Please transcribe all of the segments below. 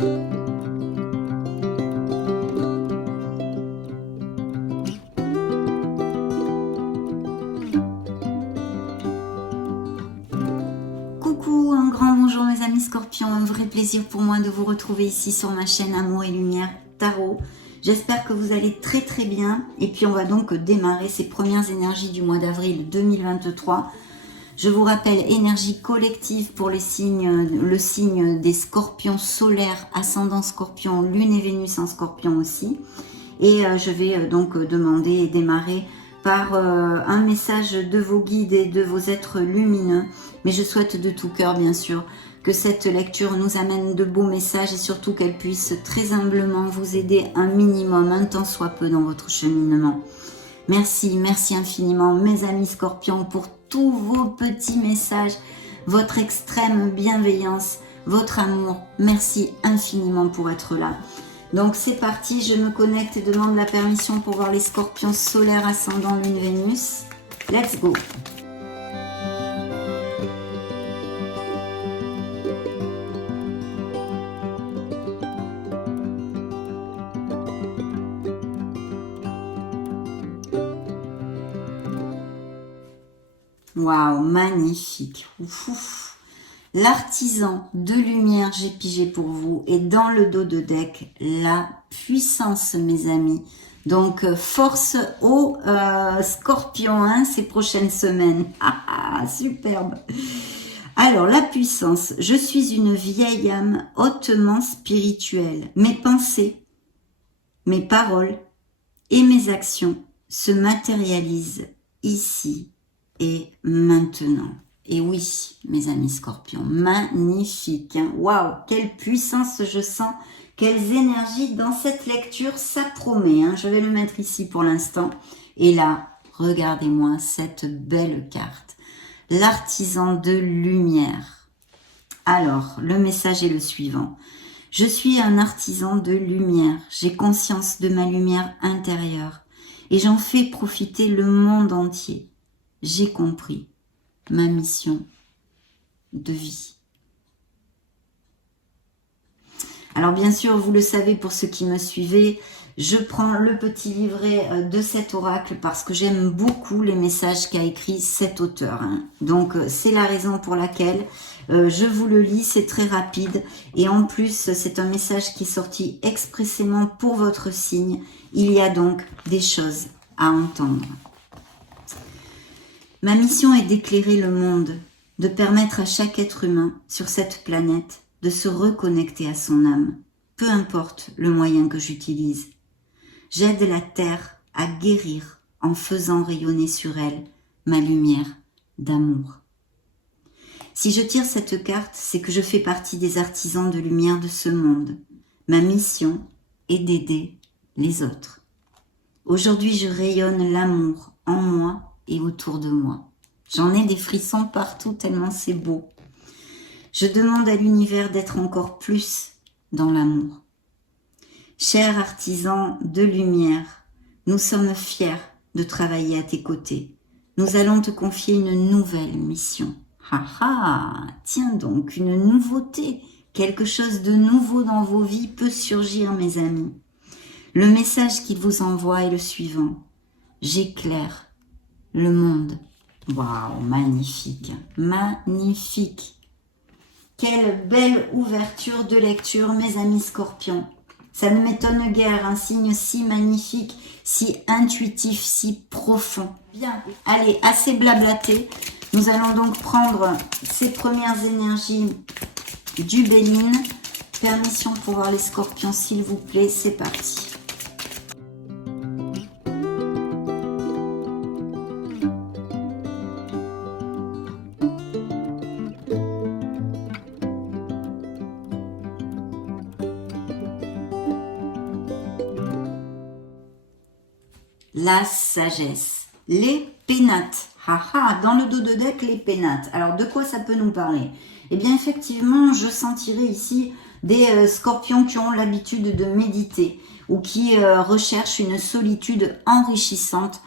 Coucou, un grand bonjour mes amis scorpions, un vrai plaisir pour moi de vous retrouver ici sur ma chaîne Amour et Lumière Tarot. J'espère que vous allez très très bien et puis on va donc démarrer ces premières énergies du mois d'avril 2023. Je vous rappelle, énergie collective pour les signes, le signe des scorpions solaires, ascendant scorpion, lune et Vénus en scorpion aussi. Et je vais donc demander et démarrer par un message de vos guides et de vos êtres lumineux. Mais je souhaite de tout cœur, bien sûr, que cette lecture nous amène de beaux messages et surtout qu'elle puisse très humblement vous aider un minimum, un tant soit peu dans votre cheminement. Merci, merci infiniment mes amis scorpions pour tous vos petits messages, votre extrême bienveillance, votre amour. Merci infiniment pour être là. Donc c'est parti, je me connecte et demande la permission pour voir les scorpions solaires ascendant lune Vénus. Let's go! Waouh, magnifique. Ouf, ouf. L'artisan de lumière, j'ai pigé pour vous. Et dans le dos de deck, la puissance, mes amis. Donc, force aux scorpions, hein, ces prochaines semaines. Ah, superbe. Alors, la puissance. Je suis une vieille âme hautement spirituelle. Mes pensées, mes paroles et mes actions se matérialisent ici et maintenant. Et oui, mes amis scorpions, magnifique. Hein. Waouh, quelle puissance je sens, quelles énergies dans cette lecture, ça promet. Hein. Je vais le mettre ici pour l'instant. Et là, regardez-moi cette belle carte. L'artisan de lumière. Alors, le message est le suivant. Je suis un artisan de lumière. J'ai conscience de ma lumière intérieure. Et j'en fais profiter le monde entier. J'ai compris ma mission de vie. Alors bien sûr, vous le savez pour ceux qui me suivez, je prends le petit livret de cet oracle parce que j'aime beaucoup les messages qu'a écrit cet auteur. Hein. Donc c'est la raison pour laquelle je vous le lis, c'est très rapide et en plus c'est un message qui est sorti expressément pour votre signe. Il y a donc des choses à entendre. Ma mission est d'éclairer le monde, de permettre à chaque être humain sur cette planète de se reconnecter à son âme, peu importe le moyen que j'utilise. J'aide la Terre à guérir en faisant rayonner sur elle ma lumière d'amour. Si je tire cette carte, c'est que je fais partie des artisans de lumière de ce monde. Ma mission est d'aider les autres. Aujourd'hui, je rayonne l'amour en moi et autour de moi. J'en ai des frissons partout tellement c'est beau. Je demande à l'univers d'être encore plus dans l'amour. Cher artisan de lumière, nous sommes fiers de travailler à tes côtés. Nous allons te confier une nouvelle mission. Ah ah, tiens donc, une nouveauté, quelque chose de nouveau dans vos vies peut surgir, mes amis. Le message qu'il vous envoie est le suivant. J'éclaire le monde. Waouh, magnifique, magnifique. Quelle belle ouverture de lecture, mes amis scorpions. Ça ne m'étonne guère, un signe si magnifique, si intuitif, si profond. Bien, allez, assez blablaté. Nous allons donc prendre ces premières énergies du Béline. Permission pour voir les scorpions, s'il vous plaît, c'est parti. La sagesse, les pénates. Haha, dans le dos de deck, les pénates. Alors, de quoi ça peut nous parler? Eh bien, effectivement, je sentirai ici des scorpions qui ont l'habitude de méditer ou qui recherchent une solitude enrichissante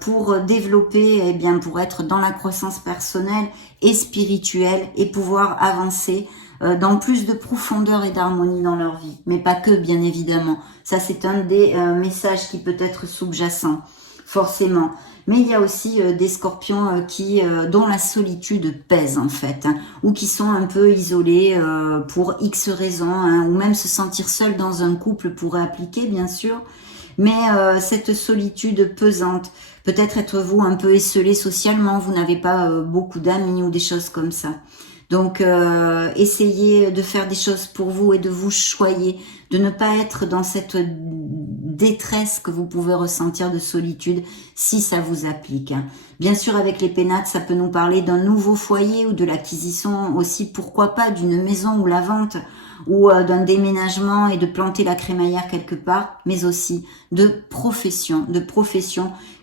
pour développer, pour être dans la croissance personnelle et spirituelle et pouvoir avancer dans plus de profondeur et d'harmonie dans leur vie. Mais pas que, bien évidemment. Ça, c'est un des messages qui peut être sous-jacent, forcément. Mais il y a aussi des scorpions dont la solitude pèse en fait, hein, ou qui sont un peu isolés pour X raisons, hein, ou même se sentir seul dans un couple pourrait appliquer bien sûr. Mais cette solitude pesante, peut-être êtes-vous un peu esselé socialement, vous n'avez pas beaucoup d'amis ou des choses comme ça. Donc, essayez de faire des choses pour vous et de vous choyer, de ne pas être dans cette détresse que vous pouvez ressentir de solitude si ça vous applique. Bien sûr, avec les pénates, ça peut nous parler d'un nouveau foyer ou de l'acquisition aussi, pourquoi pas, d'une maison ou la vente ou d'un déménagement et de planter la crémaillère quelque part, mais aussi de profession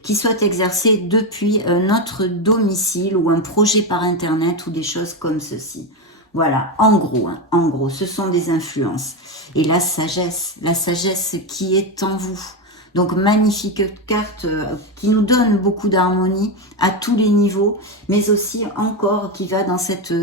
qui soit exercée depuis notre domicile ou un projet par internet ou des choses comme ceci. Voilà, en gros, ce sont des influences. Et la sagesse qui est en vous. Donc, magnifique carte qui nous donne beaucoup d'harmonie à tous les niveaux, mais aussi encore qui va dans cette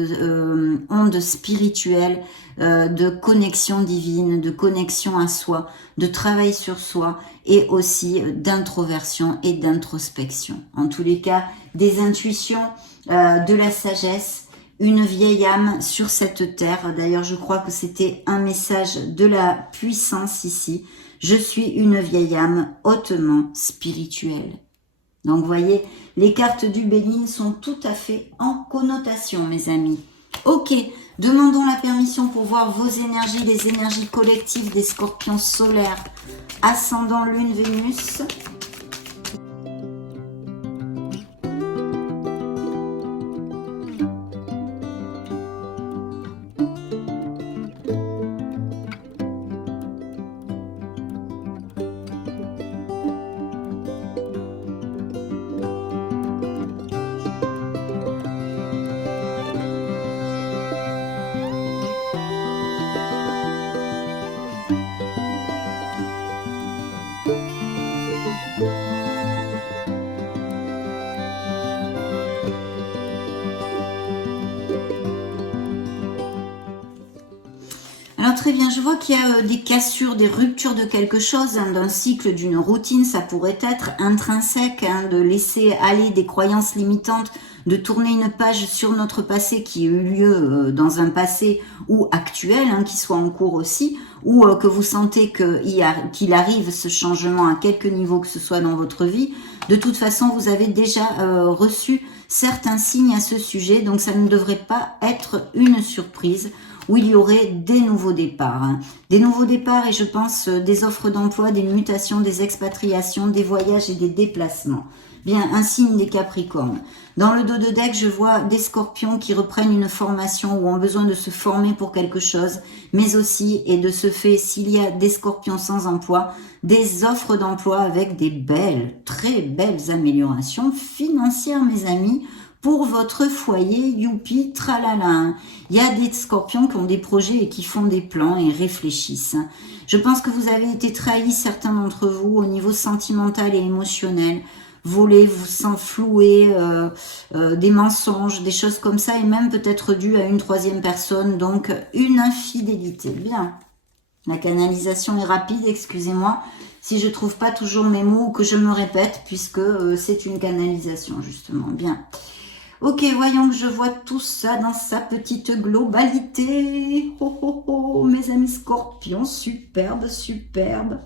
onde spirituelle de connexion divine, de connexion à soi, de travail sur soi et aussi d'introversion et d'introspection. En tous les cas, des intuitions, de la sagesse, une vieille âme sur cette terre. D'ailleurs, je crois que c'était un message de la puissance ici. Je suis une vieille âme hautement spirituelle. Donc, vous voyez, les cartes du Bénin sont tout à fait en connotation, mes amis. Ok, demandons la permission pour voir vos énergies, les énergies collectives des scorpions solaires, ascendant Lune, Vénus. Alors très bien, je vois qu'il y a des cassures, des ruptures de quelque chose, hein, d'un cycle, d'une routine, ça pourrait être intrinsèque, hein, de laisser aller des croyances limitantes, de tourner une page sur notre passé qui a eu lieu dans un passé ou actuel, hein, qui soit en cours aussi, ou que vous sentez qu'il arrive ce changement à quelque niveau que ce soit dans votre vie. De toute façon, vous avez déjà reçu certains signes à ce sujet, donc ça ne devrait pas être une surprise, où il y aurait des nouveaux départs. Hein. Des nouveaux départs et je pense des offres d'emploi, des mutations, des expatriations, des voyages et des déplacements. Bien, un signe des Capricornes. Dans le dos de deck, je vois des scorpions qui reprennent une formation ou ont besoin de se former pour quelque chose, mais aussi, et de ce fait, s'il y a des scorpions sans emploi, des offres d'emploi avec des belles, très belles améliorations financières, mes amis, pour votre foyer, youpi, tralala. Il y a des scorpions qui ont des projets et qui font des plans et réfléchissent. Je pense que vous avez été trahis, certains d'entre vous, au niveau sentimental et émotionnel. Voler, vous s'enflouer, des mensonges, des choses comme ça, et même peut-être dû à une troisième personne, donc une infidélité. Bien. La canalisation est rapide, excusez-moi, si je trouve pas toujours mes mots ou que je me répète, puisque c'est une canalisation, justement. Bien. Ok, voyons que je vois tout ça dans sa petite globalité. Oh, oh, oh, mes amis scorpions, superbe, superbe.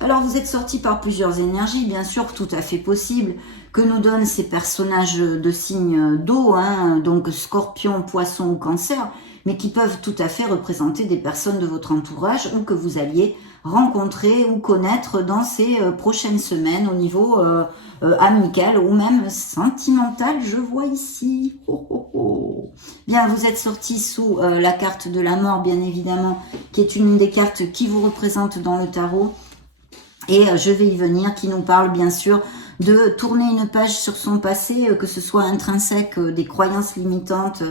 Alors, vous êtes sortis par plusieurs énergies, bien sûr, tout à fait possible, que nous donnent ces personnages de signes d'eau, hein, donc scorpion, poisson ou cancer, mais qui peuvent tout à fait représenter des personnes de votre entourage ou que vous alliez rencontrer ou connaître dans ces prochaines semaines au niveau amical ou même sentimental, je vois ici. Oh, oh, oh. Bien, vous êtes sortis sous la carte de la mort, bien évidemment, qui est une des cartes qui vous représente dans le tarot. Et je vais y venir, qui nous parle bien sûr de tourner une page sur son passé, que ce soit intrinsèque, des croyances limitantes,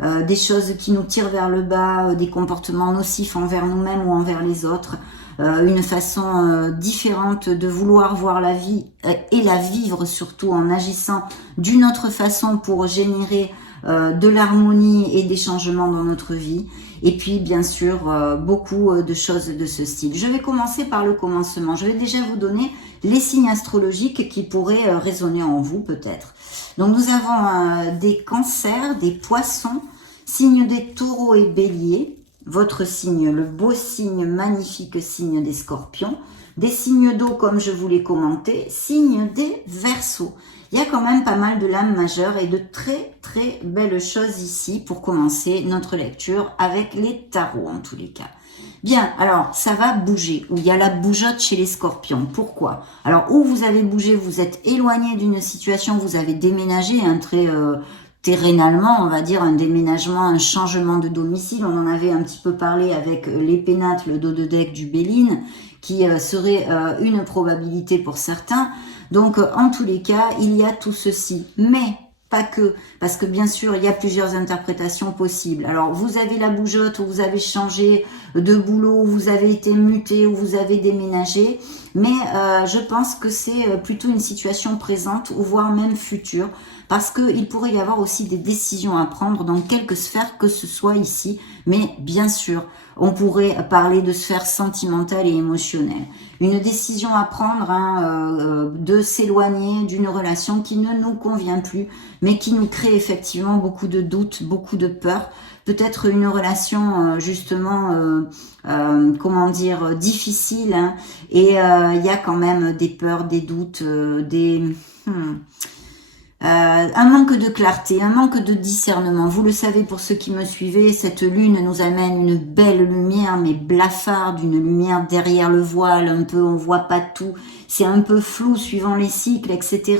des choses qui nous tirent vers le bas, des comportements nocifs envers nous-mêmes ou envers les autres, une façon différente de vouloir voir la vie et la vivre surtout en agissant d'une autre façon pour générer de l'harmonie et des changements dans notre vie. Et puis, bien sûr, beaucoup de choses de ce style. Je vais commencer par le commencement. Je vais déjà vous donner les signes astrologiques qui pourraient résonner en vous, peut-être. Donc, nous avons des cancers, des poissons, signes des taureaux et béliers. Votre signe, le beau signe, magnifique signe des scorpions. Des signes d'eau, comme je vous l'ai commenté. Signes des verseaux. Il y a quand même pas mal de lames majeures et de très très belles choses ici pour commencer notre lecture avec les tarots en tous les cas. Bien, alors ça va bouger, où il y a la bougeotte chez les scorpions. Pourquoi? Alors où vous avez bougé, vous êtes éloigné d'une situation, vous avez déménagé, terrénalement, on va dire un déménagement, un changement de domicile. On en avait un petit peu parlé avec les pénates, le dos de deck du Béline, qui serait une probabilité pour certains. Donc, en tous les cas, il y a tout ceci. Mais, pas que, parce que bien sûr, il y a plusieurs interprétations possibles. Alors, vous avez la bougeotte, où vous avez changé de boulot, où vous avez été muté, où vous avez déménagé. Mais je pense que c'est plutôt une situation présente, ou voire même future, parce qu'il pourrait y avoir aussi des décisions à prendre dans quelques sphères que ce soit ici. Mais bien sûr, on pourrait parler de sphères sentimentales et émotionnelles. Une décision à prendre, de s'éloigner d'une relation qui ne nous convient plus, mais qui nous crée effectivement beaucoup de doutes, beaucoup de peurs. Peut-être une relation difficile, hein, et il y a quand même des peurs, des doutes, un manque de clarté, un manque de discernement. Vous le savez pour ceux qui me suivez, cette lune nous amène une belle lumière, mais blafarde, une lumière derrière le voile, un peu, on voit pas tout, c'est un peu flou suivant les cycles, etc.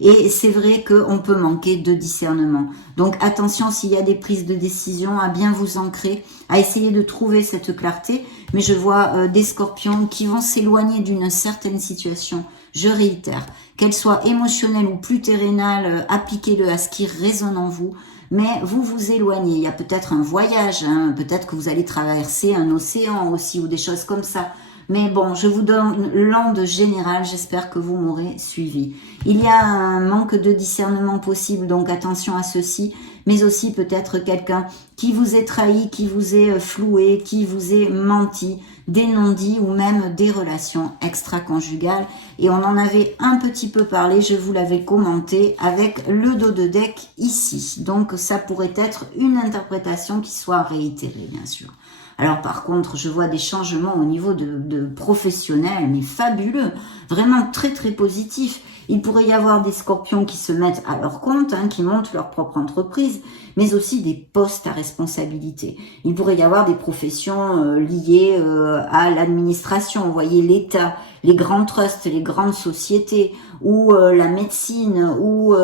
Et c'est vrai qu'on peut manquer de discernement. Donc attention s'il y a des prises de décision, à bien vous ancrer, à essayer de trouver cette clarté. Mais je vois des scorpions qui vont s'éloigner d'une certaine situation. Je réitère, qu'elle soit émotionnelle ou plus terrénale, appliquez-le à ce qui résonne en vous, mais vous vous éloignez. Il y a peut-être un voyage, hein, peut-être que vous allez traverser un océan aussi, ou des choses comme ça. Mais bon, je vous donne l'onde générale, j'espère que vous m'aurez suivi. Il y a un manque de discernement possible, donc attention à ceci, mais aussi peut-être quelqu'un qui vous ait trahi, qui vous ait floué, qui vous ait menti, des non-dits ou même des relations extra-conjugales. Et on en avait un petit peu parlé, je vous l'avais commenté avec le dos de deck ici. Donc ça pourrait être une interprétation qui soit réitérée, bien sûr. Alors par contre, je vois des changements au niveau de professionnels, mais fabuleux, vraiment très très positifs. Il pourrait y avoir des scorpions qui se mettent à leur compte, hein, qui montent leur propre entreprise, mais aussi des postes à responsabilité. Il pourrait y avoir des professions liées à l'administration, vous voyez, l'État, les grands trusts, les grandes sociétés, ou la médecine, ou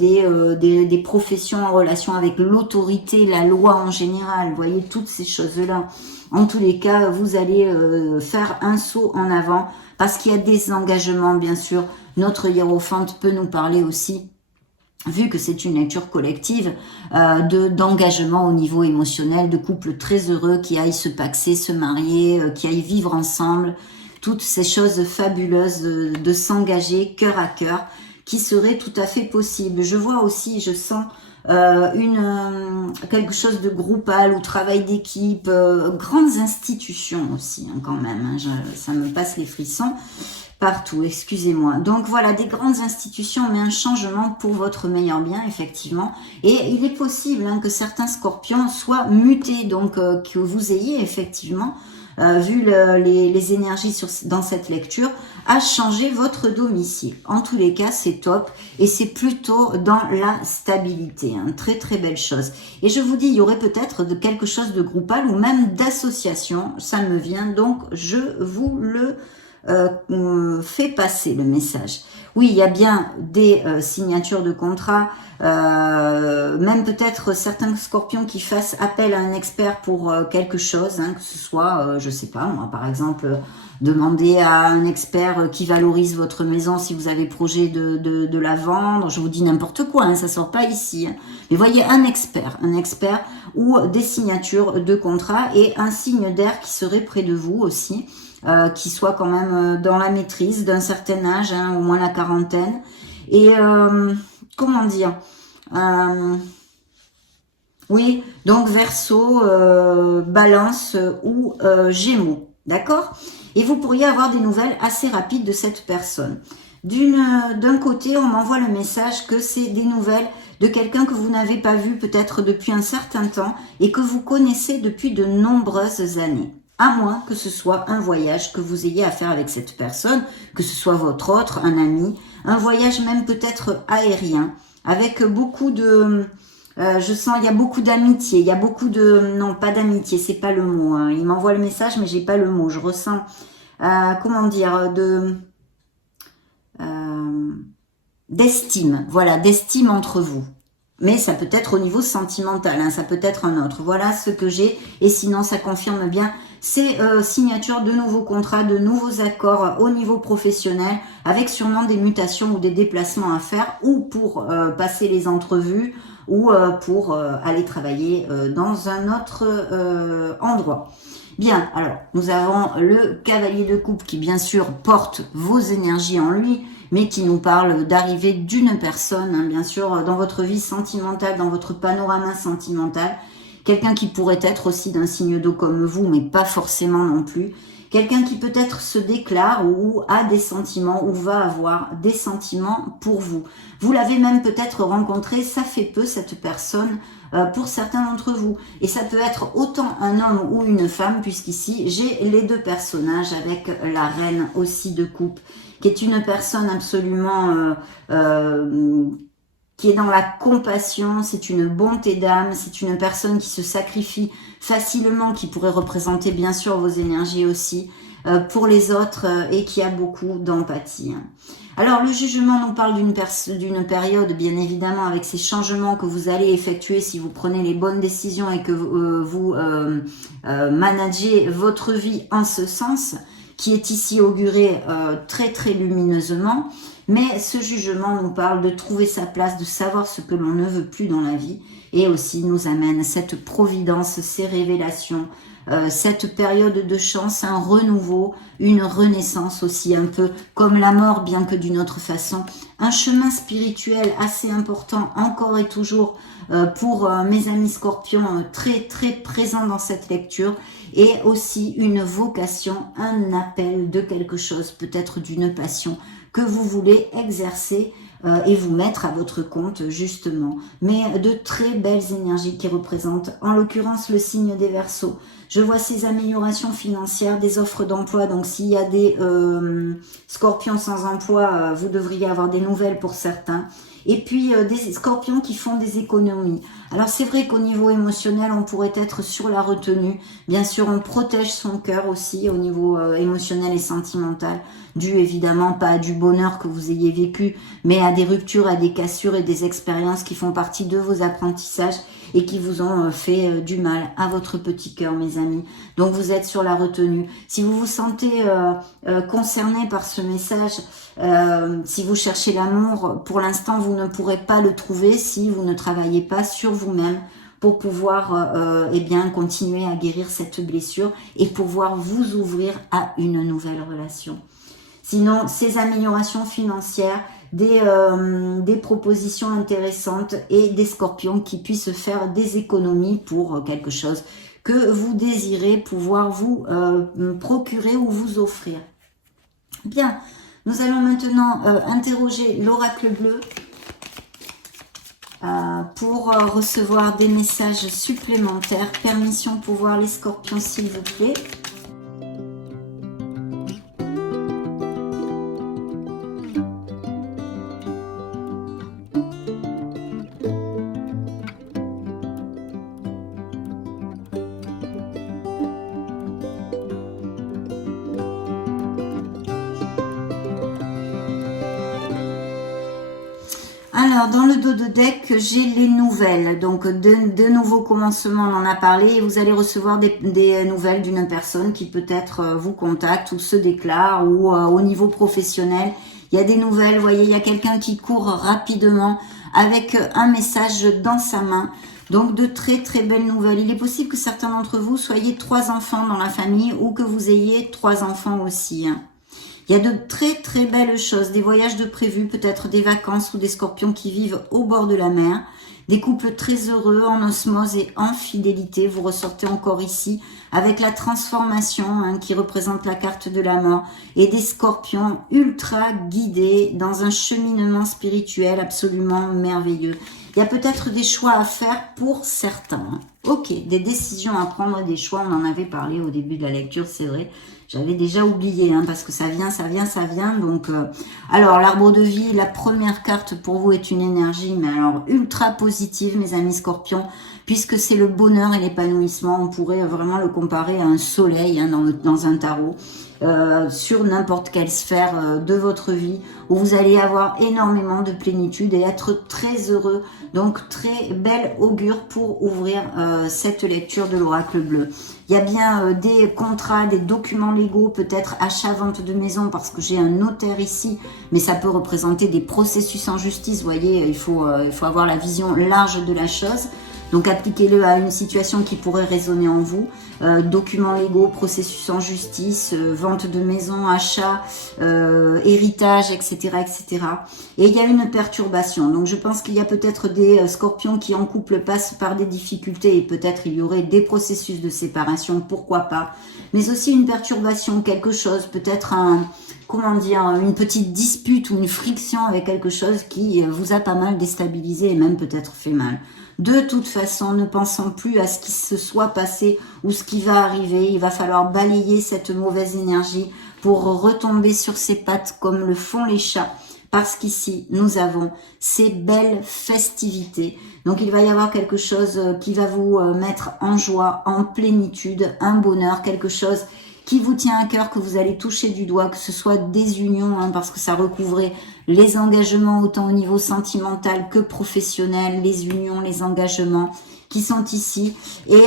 des professions en relation avec l'autorité, la loi en général, vous voyez, toutes ces choses-là. En tous les cas, vous allez faire un saut en avant, parce qu'il y a des engagements, bien sûr. Notre hiérophante peut nous parler aussi, vu que c'est une lecture collective, d'engagement au niveau émotionnel, de couples très heureux qui aillent se paxer, se marier, qui aillent vivre ensemble. Toutes ces choses fabuleuses de s'engager cœur à cœur, qui seraient tout à fait possibles. Je vois aussi, je sens quelque chose de groupal ou travail d'équipe, grandes institutions aussi, hein, quand même, hein, ça me passe les frissons partout, excusez-moi. Donc voilà, des grandes institutions, mais un changement pour votre meilleur bien, effectivement. Et il est possible, hein, que certains scorpions soient mutés, donc que vous ayez effectivement, vu les énergies dans cette lecture, à changer votre domicile. En tous les cas, c'est top et c'est plutôt dans la stabilité. Hein, très très belle chose. Et je vous dis, il y aurait peut-être quelque chose de groupal ou même d'association. Ça me vient, donc je vous le fait passer le message. Oui, il y a bien des signatures de contrats, même peut-être certains scorpions qui fassent appel à un expert pour quelque chose, hein, que ce soit, je sais pas moi, par exemple, demander à un expert qui valorise votre maison si vous avez projet de la vendre. Je vous dis n'importe quoi, hein, ça sort pas ici. Hein. Mais voyez, un expert ou des signatures de contrats et un signe d'air qui serait près de vous aussi. Qui soit quand même dans la maîtrise d'un certain âge, hein, au moins la quarantaine. Et comment dire, Oui, donc Verseau, Balance ou Gémeaux, d'accord? Et vous pourriez avoir des nouvelles assez rapides de cette personne. D'un côté, on m'envoie le message que c'est des nouvelles de quelqu'un que vous n'avez pas vu peut-être depuis un certain temps et que vous connaissez depuis de nombreuses années. À moins que ce soit un voyage que vous ayez à faire avec cette personne, que ce soit votre autre, un ami, un voyage même peut-être aérien, avec beaucoup de... je sens, il y a beaucoup d'amitié, il y a beaucoup de... Non, pas d'amitié, c'est pas le mot. Hein. Il m'envoie le message, mais j'ai pas le mot. Je ressens, comment dire, d'estime. Voilà, d'estime entre vous. Mais ça peut être au niveau sentimental, hein, ça peut être un autre. Voilà ce que j'ai. Et sinon, ça confirme bien ces signatures de nouveaux contrats, de nouveaux accords au niveau professionnel, avec sûrement des mutations ou des déplacements à faire, ou pour passer les entrevues, ou pour aller travailler dans un autre endroit. Bien, alors, nous avons le cavalier de coupe qui, bien sûr, porte vos énergies en lui, mais qui nous parle d'arrivée d'une personne, hein, bien sûr, dans votre vie sentimentale, dans votre panorama sentimental. Quelqu'un qui pourrait être aussi d'un signe d'eau comme vous, mais pas forcément non plus. Quelqu'un qui peut-être se déclare ou a des sentiments ou va avoir des sentiments pour vous. Vous l'avez même peut-être rencontré, ça fait peu cette personne pour certains d'entre vous. Et ça peut être autant un homme ou une femme, puisqu'ici j'ai les deux personnages avec la reine aussi de coupe, qui est une personne absolument... qui est dans la compassion, c'est une bonté d'âme, c'est une personne qui se sacrifie facilement, qui pourrait représenter bien sûr vos énergies aussi pour les autres et qui a beaucoup d'empathie. Alors le jugement nous parle d'une période bien évidemment avec ces changements que vous allez effectuer si vous prenez les bonnes décisions et que vous managez votre vie en ce sens, qui est ici auguré très très lumineusement. Mais ce jugement nous parle de trouver sa place, de savoir ce que l'on ne veut plus dans la vie et aussi nous amène cette providence, ces révélations, cette période de chance, un renouveau, une renaissance aussi un peu comme la mort bien que d'une autre façon. Un chemin spirituel assez important encore et toujours pour mes amis scorpions très très présents dans cette lecture et aussi une vocation, un appel de quelque chose, peut-être d'une passion que vous voulez exercer et vous mettre à votre compte justement. Mais de très belles énergies qui représentent en l'occurrence le signe des Verseaux. Je vois ces améliorations financières, des offres d'emploi. Donc s'il y a des scorpions sans emploi, vous devriez avoir des nouvelles pour certains. Et puis des scorpions qui font des économies. Alors c'est vrai qu'au niveau émotionnel, on pourrait être sur la retenue. Bien sûr, on protège son cœur aussi au niveau émotionnel et sentimental, dû évidemment pas à du bonheur que vous ayez vécu, mais à des ruptures, à des cassures et des expériences qui font partie de vos apprentissages et qui vous ont fait du mal à votre petit cœur, mes amis. Donc vous êtes sur la retenue. Si vous vous sentez concerné par ce message, si vous cherchez l'amour, pour l'instant vous ne pourrez pas le trouver si vous ne travaillez pas sur vous-même pour pouvoir eh bien continuer à guérir cette blessure et pouvoir vous ouvrir à une nouvelle relation. Sinon, ces améliorations financières, des propositions intéressantes et des scorpions qui puissent faire des économies pour quelque chose que vous désirez pouvoir vous procurer ou vous offrir. Bien, nous allons maintenant interroger l'oracle bleu pour recevoir des messages supplémentaires. Permission pour voir les scorpions s'il vous plaît. Alors, dans le dos de deck, j'ai les nouvelles. Donc, de nouveaux commencements, on en a parlé. Et vous allez recevoir des nouvelles d'une personne qui peut-être vous contacte ou se déclare ou au niveau professionnel. Il y a des nouvelles, vous voyez, il y a quelqu'un qui court rapidement avec un message dans sa main. Donc, de très très belles nouvelles. Il est possible que certains d'entre vous soyez 3 enfants dans la famille ou que vous ayez 3 enfants aussi. Il y a de très très belles choses, des voyages de prévus, peut-être des vacances ou des scorpions qui vivent au bord de la mer, Des couples très heureux, en osmose et en fidélité. Vous ressortez encore ici avec la transformation qui représente la carte de la mort. Et des scorpions ultra guidés dans un cheminement spirituel absolument merveilleux. Il y a peut-être des choix à faire pour certains. Ok, des décisions à prendre et des choix, on en avait parlé au début de la lecture, c'est vrai. J'avais déjà oublié, parce que ça vient. Donc, alors, l'arbre de vie, la première carte pour vous est une énergie, mais alors ultra positive, mes amis scorpions, puisque c'est le bonheur et l'épanouissement. On pourrait vraiment le comparer à un soleil dans un tarot. Sur n'importe quelle sphère de votre vie où vous allez avoir énormément de plénitude et être très heureux. Donc très belle augure pour ouvrir cette lecture de l'oracle bleu. Il y a bien des contrats, des documents légaux, peut-être achat-vente de maison parce que j'ai un notaire ici, mais ça peut représenter des processus en justice. Vous voyez, il faut avoir la vision large de la chose. Donc appliquez-le à une situation qui pourrait résonner en vous. Documents légaux, processus en justice, vente de maison, achat, héritage, etc., etc. Et il y a une perturbation. Donc je pense qu'il y a peut-être des scorpions qui en couple passent par des difficultés et peut-être il y aurait des processus de séparation, pourquoi pas. Mais aussi une perturbation, quelque chose, peut-être une petite dispute ou une friction avec quelque chose qui vous a pas mal déstabilisé et même peut-être fait mal. De toute façon, ne pensons plus à ce qui se soit passé ou ce qui va arriver. Il va falloir balayer cette mauvaise énergie pour retomber sur ses pattes comme le font les chats. Parce qu'ici, nous avons ces belles festivités. Donc, il va y avoir quelque chose qui va vous mettre en joie, en plénitude, un bonheur, quelque chose qui vous tient à cœur, que vous allez toucher du doigt, que ce soit des unions, parce que ça recouvrait les engagements autant au niveau sentimental que professionnel, les unions, les engagements qui sont ici et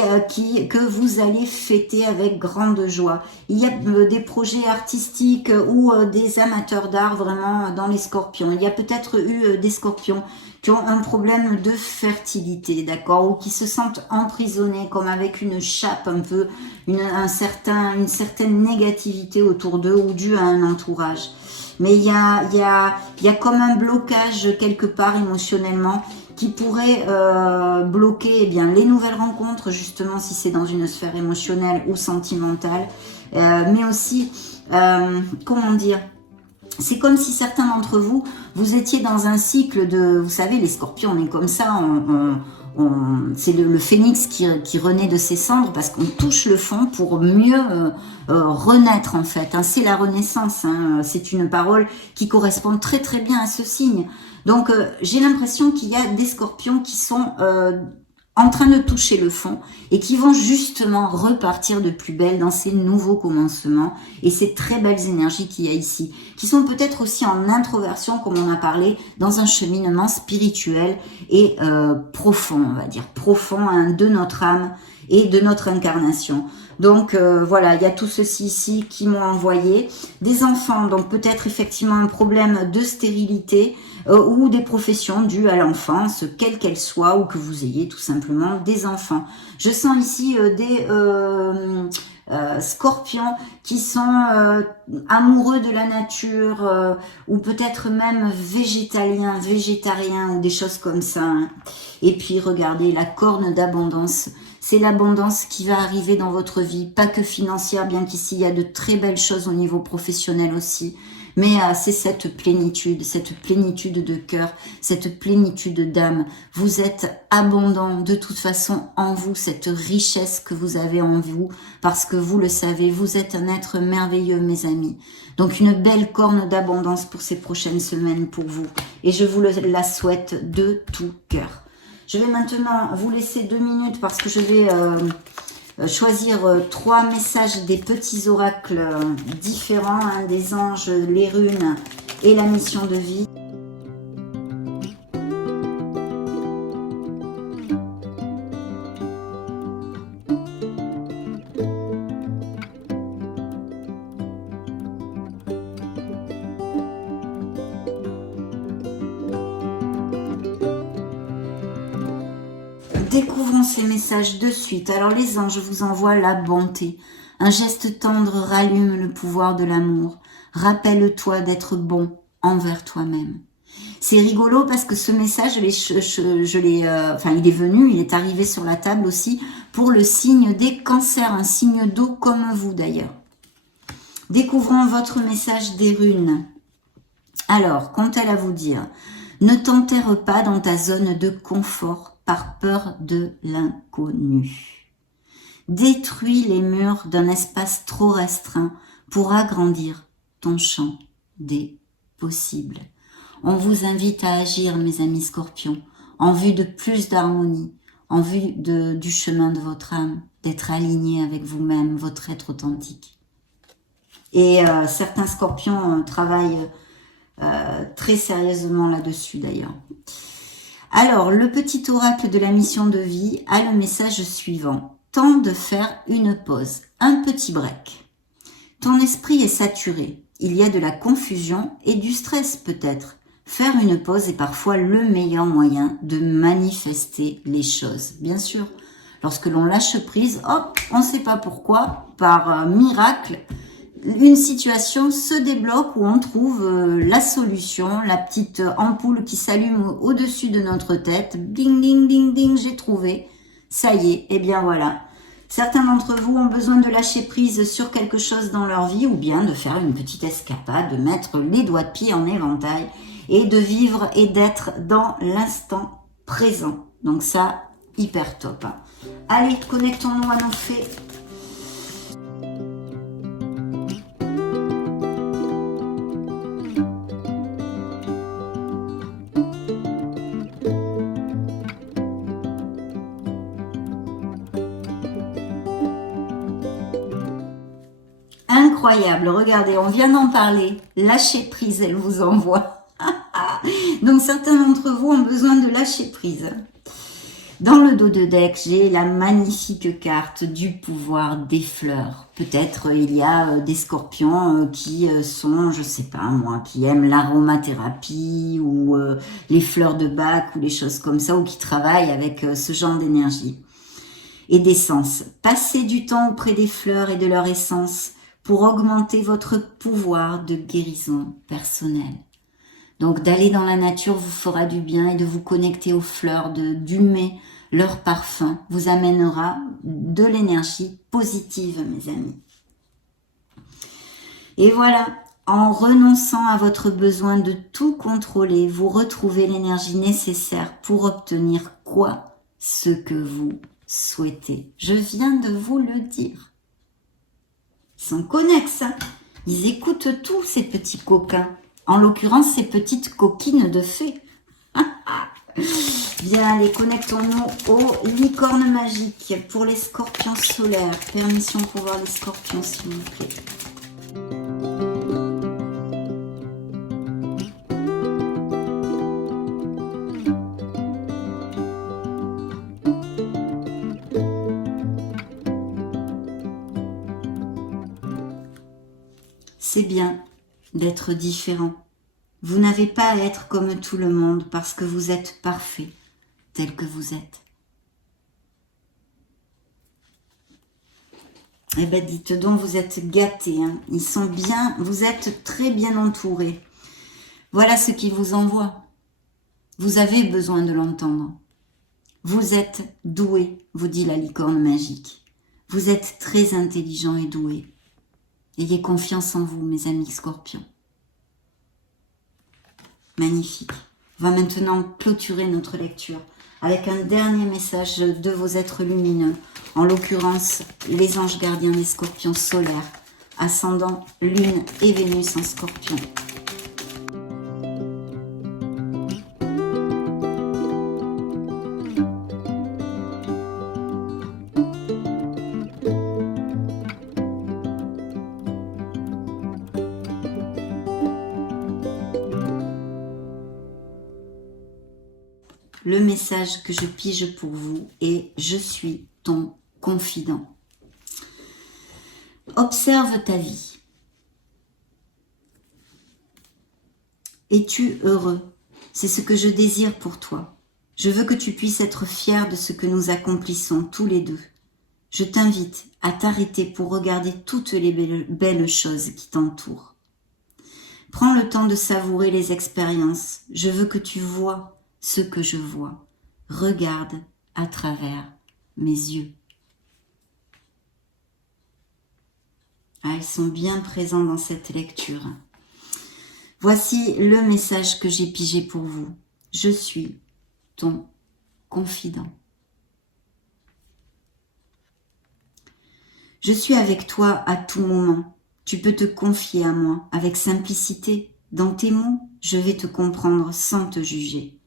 que vous allez fêter avec grande joie. Il y a des projets artistiques ou des amateurs d'art vraiment dans les scorpions. Il y a peut-être eu des scorpions qui ont un problème de fertilité, d'accord, ou qui se sentent emprisonnés comme avec une chape un peu, une certaine négativité autour d'eux ou due à un entourage. Mais il y a comme un blocage quelque part émotionnellement qui pourrait bloquer les nouvelles rencontres, justement si c'est dans une sphère émotionnelle ou sentimentale, mais aussi, c'est comme si certains d'entre vous, vous étiez dans un cycle de, vous savez, les scorpions, on est comme ça, c'est le phénix qui renaît de ses cendres parce qu'on touche le fond pour mieux renaître en fait. C'est la renaissance, c'est une parole qui correspond très très bien à ce signe. Donc j'ai l'impression qu'il y a des scorpions qui sont en train de toucher le fond et qui vont justement repartir de plus belle dans ces nouveaux commencements et ces très belles énergies qu'il y a ici, qui sont peut-être aussi en introversion, comme on a parlé, dans un cheminement spirituel et profond, on va dire, profond de notre âme et de notre incarnation. Donc voilà, il y a tout ceci ici qui m'ont envoyé. Des enfants, donc peut-être effectivement un problème de stérilité ou des professions dues à l'enfance, quelle qu'elle soit, ou que vous ayez tout simplement des enfants. Je sens ici des scorpions qui sont amoureux de la nature ou peut-être même végétariens ou des choses comme ça. Et puis regardez la corne d'abondance. C'est l'abondance qui va arriver dans votre vie, pas que financière, bien qu'ici il y a de très belles choses au niveau professionnel aussi. Mais c'est cette plénitude de cœur, cette plénitude d'âme. Vous êtes abondant de toute façon en vous, cette richesse que vous avez en vous, parce que vous le savez, vous êtes un être merveilleux, mes amis. Donc une belle corne d'abondance pour ces prochaines semaines pour vous. Et je vous la souhaite de tout cœur. Je vais maintenant vous laisser 2 minutes parce que je vais choisir 3 messages des petits oracles différents, des anges, les runes et la mission de vie. Découvrons ces messages de suite. Alors les anges vous envoient la bonté. Un geste tendre rallume le pouvoir de l'amour. Rappelle-toi d'être bon envers toi-même. C'est rigolo parce que ce message, il est venu, il est arrivé sur la table aussi pour le signe des cancers, un signe d'eau comme vous d'ailleurs. Découvrons votre message des runes. Alors, qu'ont-elles à vous dire? Ne t'enterre pas dans ta zone de confort par peur de l'inconnu. Détruis les murs d'un espace trop restreint pour agrandir ton champ des possibles. On vous invite à agir, mes amis scorpions, en vue de plus d'harmonie, en vue du chemin de votre âme, d'être aligné avec vous-même, votre être authentique. Et certains scorpions travaillent très sérieusement là-dessus d'ailleurs. Alors, le petit oracle de la mission de vie a le message suivant. Temps de faire une pause, un petit break. Ton esprit est saturé. Il y a de la confusion et du stress peut-être. Faire une pause est parfois le meilleur moyen de manifester les choses. Bien sûr, lorsque l'on lâche prise, hop, on ne sait pas pourquoi, par miracle, une situation se débloque où on trouve la solution, la petite ampoule qui s'allume au-dessus de notre tête. Ding, ding, ding, ding, j'ai trouvé. Ça y est, et bien voilà. Certains d'entre vous ont besoin de lâcher prise sur quelque chose dans leur vie ou bien de faire une petite escapade, de mettre les doigts de pied en éventail et de vivre et d'être dans l'instant présent. Donc ça, hyper top. Allez, connectons-nous à nos fées. Incroyable, regardez, on vient d'en parler. Lâcher prise, elle vous envoie. Donc certains d'entre vous ont besoin de lâcher prise. Dans le dos de deck, j'ai la magnifique carte du pouvoir des fleurs. Peut-être il y a des scorpions qui sont, je sais pas moi, qui aiment l'aromathérapie ou les fleurs de bac ou les choses comme ça, ou qui travaillent avec ce genre d'énergie et d'essence. Passez du temps auprès des fleurs et de leur essence pour augmenter votre pouvoir de guérison personnelle. Donc d'aller dans la nature vous fera du bien et de vous connecter aux fleurs, d'humer leur parfum vous amènera de l'énergie positive, mes amis. Et voilà, en renonçant à votre besoin de tout contrôler, vous retrouvez l'énergie nécessaire pour obtenir quoi? Ce que vous souhaitez. Je viens de vous le dire. Ils sont connexes, hein. Ils écoutent tout, ces petits coquins. En l'occurrence, ces petites coquines de fées. Bien, allez, connectons-nous aux licornes magiques pour les scorpions solaires. Permission pour voir les scorpions, s'il vous plaît. C'est bien d'être différent. Vous n'avez pas à être comme tout le monde parce que vous êtes parfait tel que vous êtes. Eh bien, dites donc, vous êtes gâtés. Hein. Ils sont bien, vous êtes très bien entourés. Voilà ce qui vous envoie. Vous avez besoin de l'entendre. Vous êtes doué, vous dit la licorne magique. Vous êtes très intelligent et doué. Ayez confiance en vous, mes amis scorpions. Magnifique. On va maintenant clôturer notre lecture avec un dernier message de vos êtres lumineux, en l'occurrence les anges gardiens des scorpions solaires, ascendant Lune et Vénus en scorpion. Le message que je pige pour vous est « Je suis ton confident ». Observe ta vie. Es-tu heureux? C'est ce que je désire pour toi. Je veux que tu puisses être fier de ce que nous accomplissons tous les deux. Je t'invite à t'arrêter pour regarder toutes les belles choses qui t'entourent. Prends le temps de savourer les expériences. Je veux que tu vois ce que je vois. Regarde à travers mes yeux. Ah, ils sont bien présents dans cette lecture. Voici le message que j'ai pigé pour vous. Je suis ton confident. Je suis avec toi à tout moment. Tu peux te confier à moi avec simplicité. Dans tes mots, je vais te comprendre sans te juger.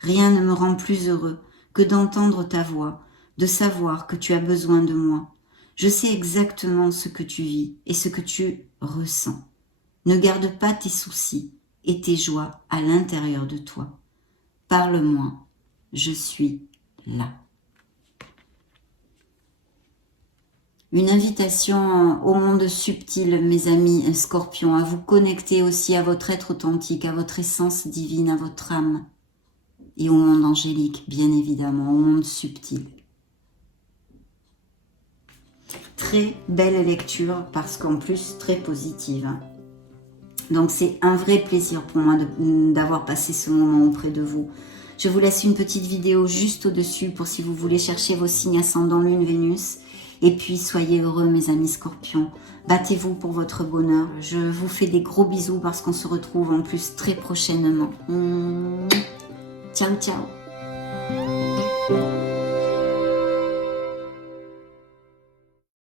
Rien ne me rend plus heureux que d'entendre ta voix, de savoir que tu as besoin de moi. Je sais exactement ce que tu vis et ce que tu ressens. Ne garde pas tes soucis et tes joies à l'intérieur de toi. Parle-moi, je suis là. Une invitation au monde subtil, mes amis scorpions, à vous connecter aussi à votre être authentique, à votre essence divine, à votre âme et au monde angélique, bien évidemment, au monde subtil. Très belle lecture parce qu'en plus très positive. Donc c'est un vrai plaisir pour moi d'avoir passé ce moment auprès de vous. Je vous laisse une petite vidéo juste au-dessus pour si vous voulez chercher vos signes ascendant Lune, Vénus. Et puis soyez heureux mes amis scorpions. Battez-vous pour votre bonheur. Je vous fais des gros bisous parce qu'on se retrouve en plus très prochainement. Ciao ciao.